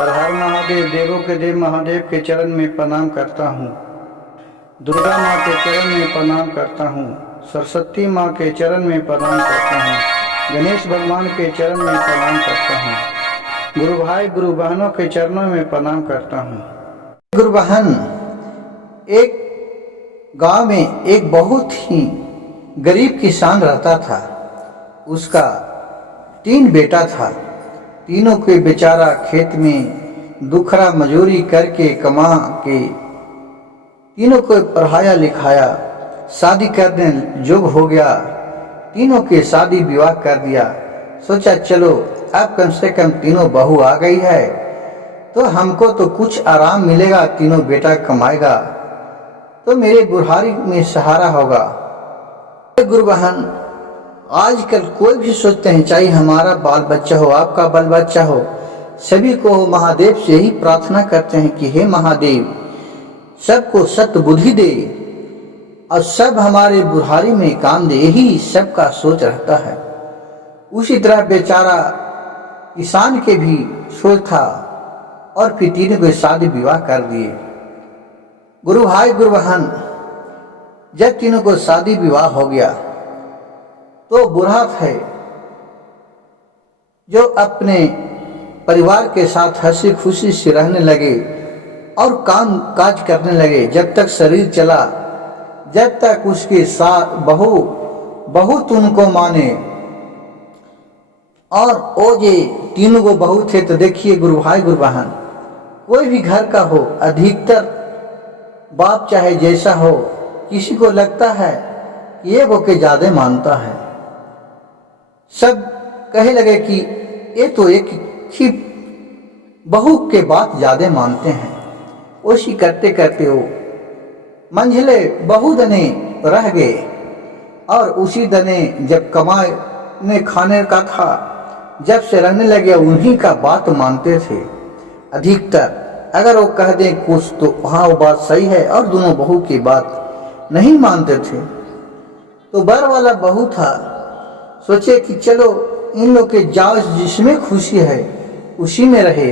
हर हर महादेव, देवों के देव महादेव के चरण में प्रणाम करता हूँ। दुर्गा माँ के चरण में प्रणाम करता हूँ। सरस्वती माँ के चरण में प्रणाम करता हूँ। गणेश भगवान के चरण में प्रणाम करता हूँ। गुरु भाई गुरु बहनों के चरणों में प्रणाम करता हूँ। गुरु बहन, एक गांव में एक बहुत ही गरीब किसान रहता था। उसका 3 बेटा था। तीनों के बेचारा खेत में दुखरा मजूरी करके कमा के तीनों को पढ़ाया लिखाया, शादी करने जोग हो गया। तीनों के शादी विवाह कर दिया। सोचा चलो अब कम से कम तीनों बहू आ गई है तो हमको तो कुछ आराम मिलेगा, तीनों बेटा कमाएगा तो मेरे बुढ़ारी में सहारा होगा। गुरु बहन, आजकल कोई भी सोचते हैं चाहे हमारा बाल बच्चा हो, आपका बाल बच्चा हो, सभी को महादेव से ही प्रार्थना करते हैं कि हे महादेव सबको सत बुद्धि दे और सब हमारे बुढ़ारी में काम दे, यही सबका सोच रहता है। उसी तरह बेचारा किसान के भी सोच था और फिर तीनों को शादी विवाह कर दिए। गुरु भाई गुरु बहन, जब तीनों को शादी विवाह हो गया तो बूढ़ा थे जो अपने परिवार के साथ हंसी खुशी से रहने लगे और काम काज करने लगे। जब तक शरीर चला, जब तक उसके साथ बहुत उनको माने। और वो जे तीनों को बहू थे तो देखिए गुरु भाई गुरु बहन, कोई भी घर का हो, अधिकतर बाप चाहे जैसा हो, किसी को लगता है कि ये वो के ज्यादा मानता है। सब कहे लगे कि ये तो एक ही बहू के बात ज्यादा मानते हैं। उसी करते करते वो मंझले बहू दने रह गए और उसी दने जब कमाने खाने का था, जब से रहने लगे उन्हीं का बात मानते थे अधिकतर। अगर वो कह दें कुछ तो हाँ वो बात सही है और दोनों बहू की बात नहीं मानते थे। तो बर वाला बहू था, सोचे कि चलो इन लोग के जाओ जिसमें खुशी है उसी में रहे,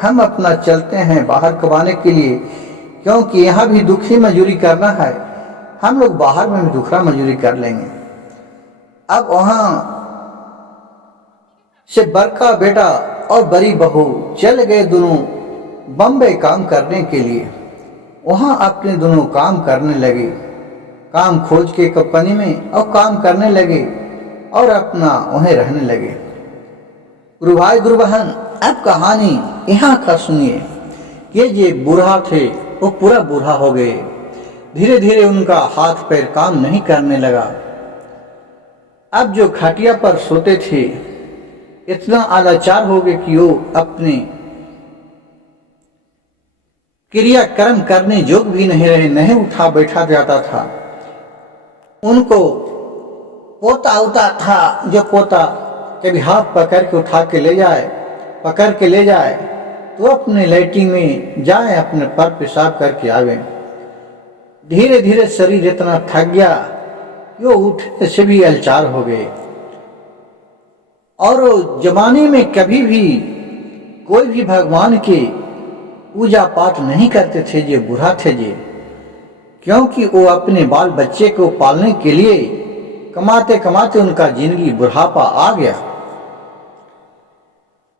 हम अपना चलते हैं बाहर कमाने के लिए, क्योंकि यहाँ भी दुखी मजूरी करना है, हम लोग बाहर में भी दुखरा मजूरी कर लेंगे। अब वहाँ से बड़का बेटा और बड़ी बहू चल गए दोनों बम्बई काम करने के लिए। वहाँ अपने दोनों काम करने लगे, काम खोज के कंपनी में और काम करने लगे और अपना वहीं रहने लगे। गुरु भाई गुरु बहन, अब कहानी यहाँ का सुनिए। ये जे बूढ़ा थे वो पूरा बूढ़ा हो गए। धीरे धीरे उनका हाथ पैर काम नहीं करने लगा। अब जो खटिया पर सोते थे इतना आलाचार हो गए कि वो अपने क्रियाक्रम करने जोग भी नहीं रहे, नहीं उठा बैठा जाता था। उनको पोता उता था, जो पोता कभी हाथ पकड़ के उठा के ले जाए, पकड़ के ले जाए तो अपने लैट्रिन में जाए, अपने पर पेशाब करके आवे। धीरे धीरे शरीर इतना थक गया कि वो उठने से भी अलचार हो गए। और वो जमाने में कभी भी कोई भी भगवान के पूजा पाठ नहीं करते थे जे बूढ़ा थे जे, क्योंकि वो अपने बाल बच्चे को पालने के लिए कमाते कमाते उनका जिंदगी बुढ़ापा आ गया।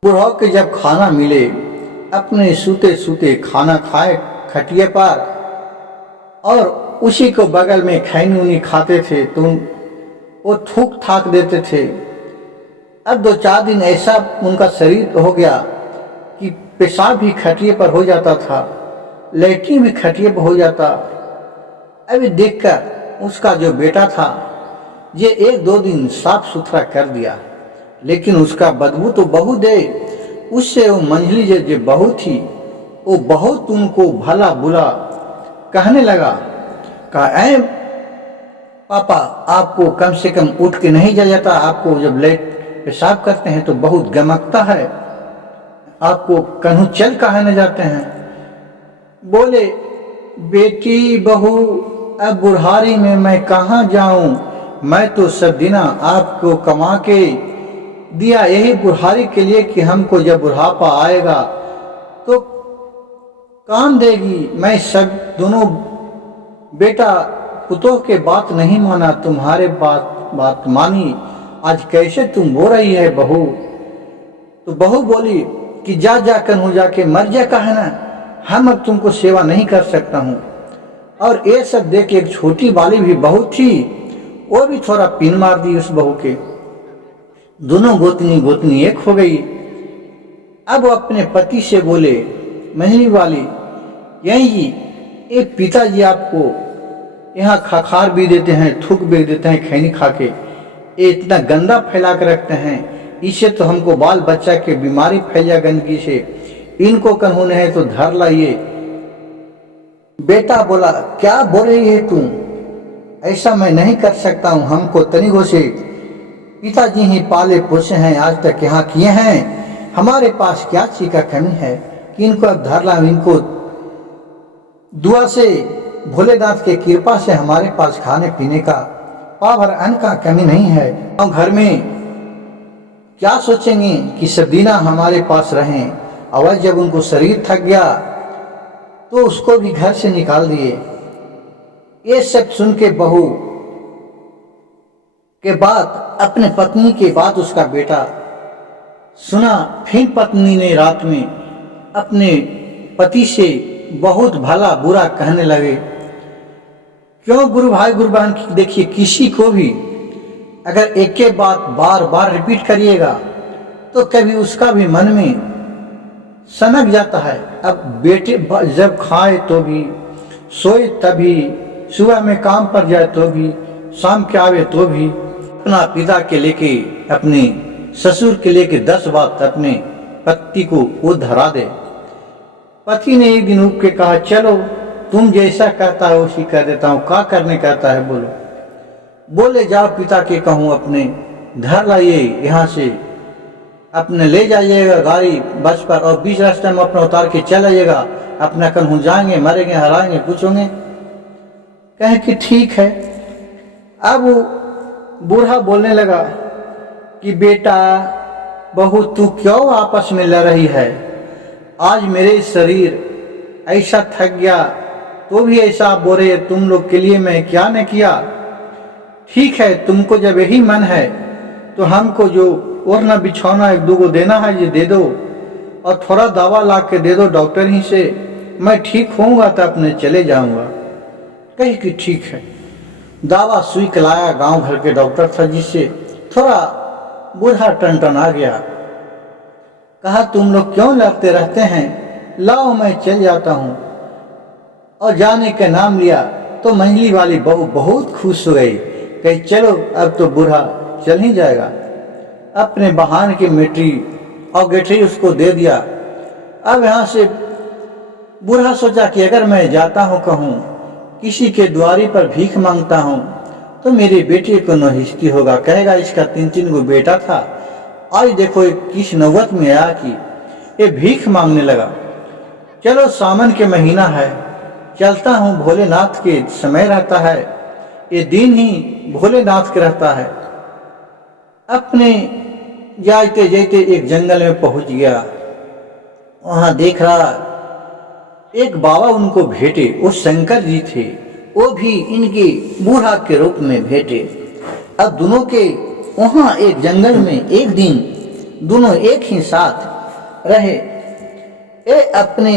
बूढ़ों के जब खाना मिले, अपने सूते सूते खाना खाए खटिए पर और उसी को बगल में खैनी उनी खाते थे तो वो थूक थाक देते थे। अब 2-4 दिन ऐसा उनका शरीर हो गया कि पेशाब भी खटिए पर हो जाता था, लैट्रिन भी खटिए पर हो जाता। अभी देखकर उसका जो बेटा था ये 1-2 दिन साफ सुथरा कर दिया, लेकिन उसका बदबू तो बहू दे। उससे वो मंझली जो बहू थी वो बहुत उनको भला बुरा कहने लगा। कहा, ऐ पापा आपको कम से कम उठ के नहीं जा जाता, आपको जब पेशाब करते हैं तो बहुत गमकता है, आपको कहीं चल कहा न जाते हैं। बोले, बेटी बहू अब बुढ़ारी में मैं कहाँ जाऊं, मैं तो सब दिना आपको कमा के दिया यही बुढ़ारी के लिए कि हमको जब बुढ़ापा आएगा तो काम देगी। मैं सब दोनों बेटा पुतोह के बात नहीं माना, तुम्हारे बात मानी, आज कैसे तुम बो रही है बहू। तो बहू बोली कि जा कन्हू जाके मर जा का है ना, हम अब तुमको सेवा नहीं कर सकता हूँ। और ये सब देख एक छोटी वाली भी बहू थी, वो भी थोड़ा पिन मार दी उस बहू के। दोनों गोतनी एक हो गई। अब वो अपने पति से बोले, मंझली वाली यही ये पिताजी आपको यहाँ खाखार भी देते हैं, थूक भी देते हैं, खैनी खा के ये इतना गंदा फैला कर रखते हैं, इससे तो हमको बाल बच्चा के बीमारी फैल जाए गंदगी से, इनको कन्होंने है तो धर लाइए। बेटा बोला, क्या बोल रही है तुम, ऐसा मैं नहीं कर सकता हूँ, हमको तनिगो से पिताजी ही पाले पोसे हैं, आज तक यहाँ किए हैं, हमारे पास क्या चीज का कमी है कि इनको अब धर लाऊं। इनको दुआ से भोलेनाथ के कृपा से हमारे पास खाने पीने का पाभर अन्न का कमी नहीं है। हम घर में क्या सोचेंगे कि सदीना हमारे पास रहें। और जब उनको शरीर थक गया तो उसको भी घर से निकाल दिए। ये सब सुन के बहू के बाद अपने पत्नी के बाद उसका बेटा सुना। फिर पत्नी ने रात में अपने पति से बहुत भला बुरा कहने लगे। क्यों गुरु भाई गुरु बहन, देखिए किसी को भी अगर एक ही बात बार बार रिपीट करिएगा तो कभी उसका भी मन में सनक जाता है। अब बेटे जब खाए तो भी, सोए तभी, सुबह में काम पर जाए तो भी, शाम के आवे तो भी, अपना पिता के लेके अपने ससुर के लेके 10 बात अपने पति को वो धरा दे। पति ने एक दिन उठ के कहा, चलो तुम जैसा कहता है उसी कर देता हूँ, क्या करने कहता है बोलो। बोले जाओ पिता के कहूँ अपने धर लाइए, यहाँ से अपने ले जाइएगा गाड़ी बस पर और बीच रास्ते में अपना उतार के चल आइएगा, अपना कन्हू जाएंगे, मरेंगे, हराएंगे, कुछ होंगे। कहे कि ठीक है। अब वो बूढ़ा बोलने लगा कि बेटा बहू तू क्यों आपस में लड़ रही है, आज मेरे शरीर ऐसा थक गया तो भी ऐसा बोले, तुम लोग के लिए मैं क्या न किया। ठीक है, तुमको जब यही मन है तो हमको जो ओढ़ना बिछौना 1-2 को देना है ये दे दो, और थोड़ा दवा ला के दे दो डॉक्टर ही से, मैं ठीक होऊंगा तो अपने चले जाऊंगा। कही कि ठीक है। दवा सुई लाया, गांव घर के डॉक्टर था जिससे थोड़ा बूढ़ा टन आ गया। कहा तुम लोग क्यों लड़ते रहते हैं, लाओ मैं चल जाता हूँ। और जाने का नाम लिया तो मंझली वाली बहू बहुत खुश हो गई, कही चलो अब तो बूढ़ा चल ही जाएगा। अपने बहान की मिट्टी और गठरी उसको दे दिया। अब यहाँ से बूढ़ा सोचा कि अगर मैं जाता हूँ कहूँ किसी के द्वारी पर भीख मांगता हूँ तो मेरे बेटे को नहिस्ती होगा, कहेगा इसका 3-3 गो बेटा था, आज देखो किस नौबत में आया कि ये भीख मांगने लगा। चलो सावन के महीना है, चलता हूँ, भोलेनाथ के समय रहता है, ये दिन ही भोलेनाथ के रहता है। अपने जाते जाते एक जंगल में पहुंच गया। वहां देख रहा एक बाबा उनको भेटे, वो शंकर जी थे, वो भी इनके बूढ़ा के रूप में भेटे। अब दोनों के वहां एक जंगल में एक दिन दोनों एक ही साथ रहे। ये अपने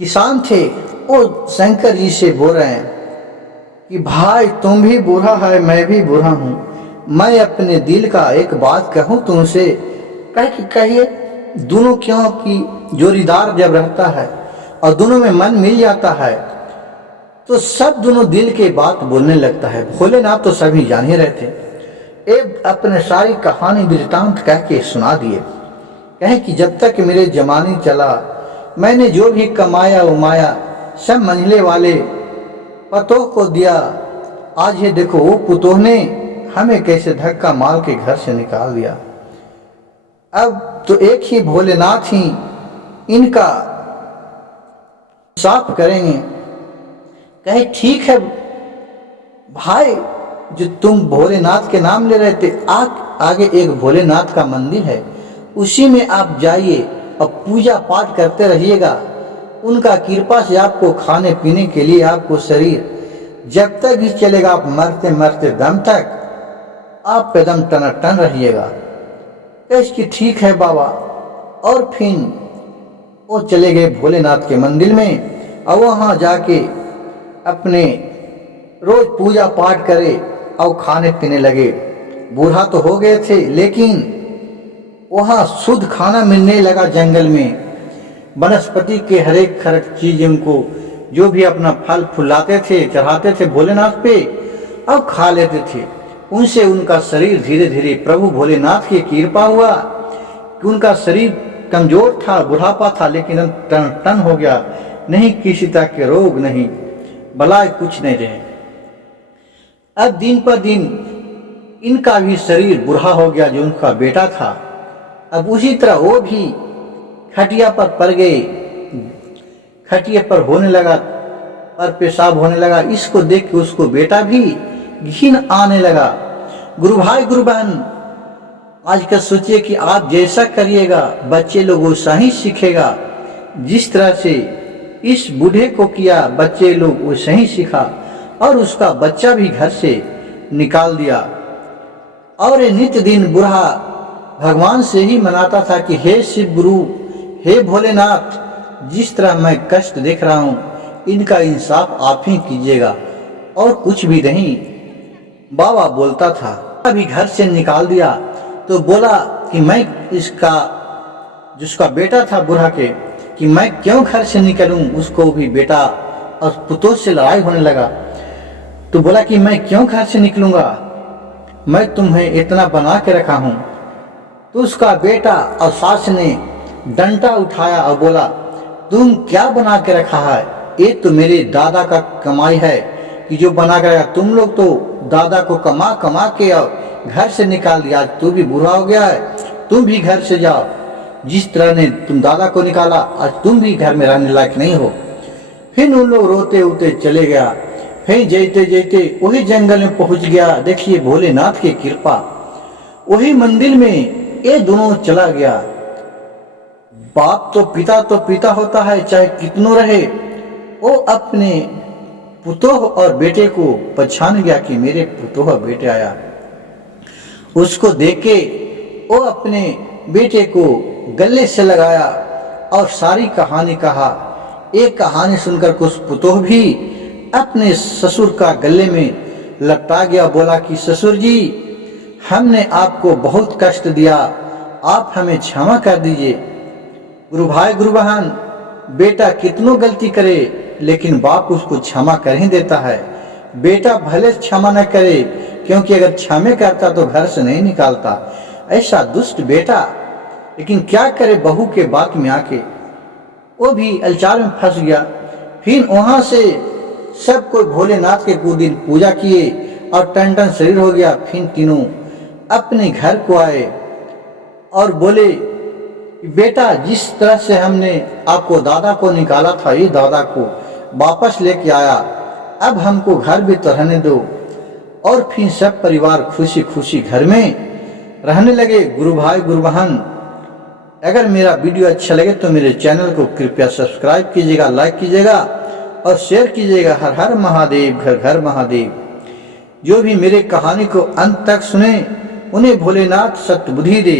किसान थे, वो शंकर जी से बोल रहे हैं कि भाई तुम भी बूढ़ा है, मैं भी बूढ़ा हूँ, मैं अपने दिल का एक बात कहूँ तुमसे। कहिए। दोनों क्यों कि जोड़ीदार जब रहता है और दोनों में मन मिल जाता है तो सब दोनों दिल के बात बोलने लगता है। भोलेनाथ तो सभी जान ही रहते। एक अपने सारी कहानी वृतांत कह के सुना दिए। कहे कि जब तक मेरे जमानी चला मैंने जो भी कमाया उमाया सब मंझले वाले पतोह को दिया। आज ये देखो वो पुतोह ने हमें कैसे धक्का मार के घर से निकाल दिया। अब तो एक ही भोलेनाथ ही इनका साफ करेंगे। कहे ठीक है भाई, जो तुम भोलेनाथ के नाम ले रहे थे, आगे एक भोलेनाथ का मंदिर है, उसी में आप जाइए और पूजा पाठ करते रहिएगा। उनका कृपा से आपको खाने पीने के लिए आपको शरीर जब तक भी चलेगा, आप मरते मरते दम तक आप एकदम टनाटन रहिएगा। कह कि ठीक है बाबा। और फिर वो चले गए भोलेनाथ के मंदिर में और वहाँ जाके अपने रोज पूजा पाठ करे और खाने पीने लगे। बूढ़ा तो हो गए थे, लेकिन वहाँ शुद्ध खाना मिलने लगा। जंगल में वनस्पति के हर एक चीज उनको जो भी अपना फल फुलाते थे, चढ़ाते थे भोलेनाथ पे, अब खा लेते थे। उनसे उनका शरीर धीरे धीरे प्रभु भोलेनाथ की कृपा हुआ कि उनका शरीर कमजोर था, बुढ़ापा था, लेकिन टन टन हो गया। नहीं किसी तरह के रोग, नहीं बलाय, कुछ नहीं रहे। अब दिन पर दिन इनका भी शरीर बूढ़ा हो गया, जो उनका बेटा था। अब उसी तरह वो भी खटिया पर पड़ गए, खटिया पर होने लगा और पेशाब होने लगा। इसको देख के उसको बेटा भी घिन आने लगा। गुरु भाई गुरु बहन, आजकल सोचिए कि आप जैसा करिएगा बच्चे लोग वैसा ही सीखेगा। जिस तरह से इस बूढ़े को किया, बच्चे लोग वैसा ही सीखा और उसका बच्चा भी घर से निकाल दिया। और ये नित्य दिन बूढ़ा भगवान से ही मनाता था कि हे शिव गुरु, हे भोलेनाथ, जिस तरह मैं कष्ट देख रहा हूँ, इनका इंसाफ आप ही कीजिएगा और कुछ भी नहीं। बाबा बोलता था। अभी घर से निकाल दिया तो बोला कि मैं इसका, जिसका बेटा था बूढ़ा के, कि मैं क्यों घर से निकलूं। उसको भी बेटा और पुतों से लड़ाई होने लगा तो बोला कि मैं क्यों घर से निकलूंगा, मैं तुम्हें इतना बना के रखा हूं। तो उसका बेटा और सास ने डंडा उठाया और बोला तुम क्या बना के रखा है, ये तो मेरे दादा का कमाई है कि जो बना के रखा। तुम लोग तो दादा को कमा कमा के और घर से निकाल दिया। आज तू भी बूढ़ा हो गया है, तुम भी घर से जाओ। जिस तरह ने तुम दादा को निकाला, आज तुम भी घर में रहने लायक नहीं हो। फिर उन लोग रोते रोते चले गया। फिर जैते जैते वही जंगल में पहुंच गया। देखिए भोलेनाथ की कृपा, वही मंदिर में ये दोनों चला गया। बाप तो पिता होता है, चाहे कितनों रहे। वो अपने पुतोह और बेटे को पहचान गया कि मेरे पुतोह और बेटे आया। उसको देख के वो अपने बेटे को गले से लगाया और सारी कहानी कहा। एक कहानी सुनकर कुछ पुतोह भी अपने ससुर का गले में लपटा गया। बोला कि ससुर जी, हमने आपको बहुत कष्ट दिया, आप हमें क्षमा कर दीजिए। गुरु भाई गुरु बहन, बेटा कितनों गलती करे लेकिन बाप उसको क्षमा कर ही देता है। बेटा भले क्षमा न करे, क्योंकि अगर क्षमा करता तो घर से नहीं निकालता। ऐसा दुष्ट बेटा, लेकिन क्या करे, बहू के बात में आके वो भी अलचार में फंस गया। फिर वहां से सब कोई भोलेनाथ के कुछ दिन पूजा किए और टन टन शरीर हो गया। फिर तीनों अपने घर को आए और बोले बेटा, जिस तरह से हमने आपको दादा को निकाला था, ये दादा को वापस लेके आया, अब हमको घर भी तो रहने दो। और फिर सब परिवार खुशी खुशी घर में रहने लगे। गुरु भाई गुरु बहन, अगर मेरा वीडियो अच्छा लगे तो मेरे चैनल को कृपया सब्सक्राइब कीजिएगा, लाइक कीजिएगा और शेयर कीजिएगा। हर हर महादेव, घर घर महादेव। जो भी मेरे कहानी को अंत तक सुने उन्हें भोलेनाथ सत्बुद्धि दे।